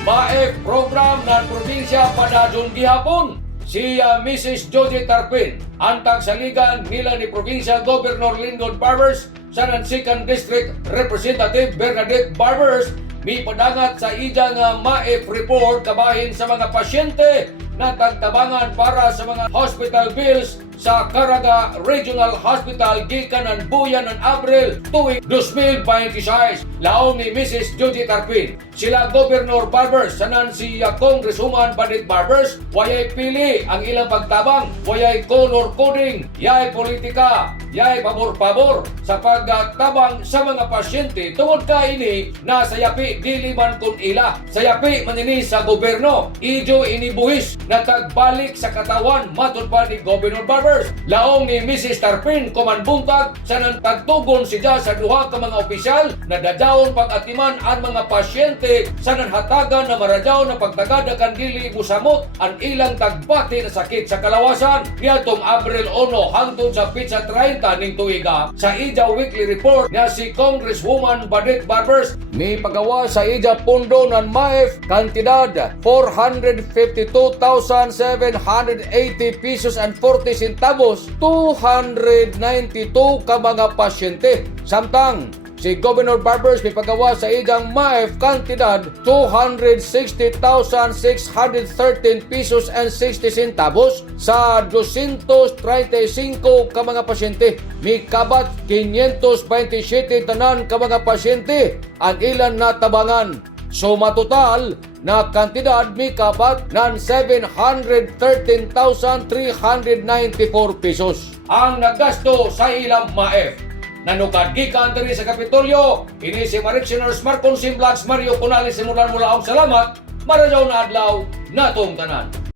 Maef program ng probinsya padadong gihapon. Siya Mrs. Joji Tarpin, antang saligan nila ni Probinsya Governor Lyndon Barbers sa Nansican District Representative Bernadette Barbers, mi padangat sa ija nga Maef report kabahin sa mga pasyente na tagtabangan para sa mga hospital bills sa Caraga Regional Hospital gikan ng buyan ng Abril tuwing 2026. Laong ni Mrs. Joji Tarpin, sila Governor Barbers sanan siya Congresswoman Badit Barbers, wayay pili ang ilang pagtabang, wayay color coding, yay politika, yay pabor-pabor sa pagtabang sa mga pasyente tungod kaini na sayapi diliman kun ila. Sayapi manini sa gobyerno, ijo inibuhis na tagbalik sa katawan matod pa ni Governor Barbers. Laong ni Mrs. Tarpin kumanbuntag sa nang tagtugon siya sa duha ka mga opisyal na dadawon pag-atiman ang mga pasyente sa nanhatagan na maradaw na pagtagadakan dili musamot ang ilang tagbati na sakit sa kalawasan niadtong Abril 1 hangtod sa pitsa 30 ning tuiga. Sa ija weekly report niya si Congresswoman Badit Barbers may pagawa sa ija pundo ng Maef kantidad 452,780 pesos and 40 centavos 292 ka mga pasyente. Samtang si Governor Barbers may pagawa sa igang Maef kantidad 260,613 pesos and 60 centavos sa 235 ka mga pasyente. May kabat 527 tanan ka mga pasyente ang ilan natabangan. So matotal na kantidad may kapat ng 713,394 pesos ang nagasto sa ilang Maef. Nanukad gikan diri sa Kapitolyo, ini si Marictioners Marcon Simblats Mario Conales simulan mula og salamat, marajaw na adlaw natong tanan.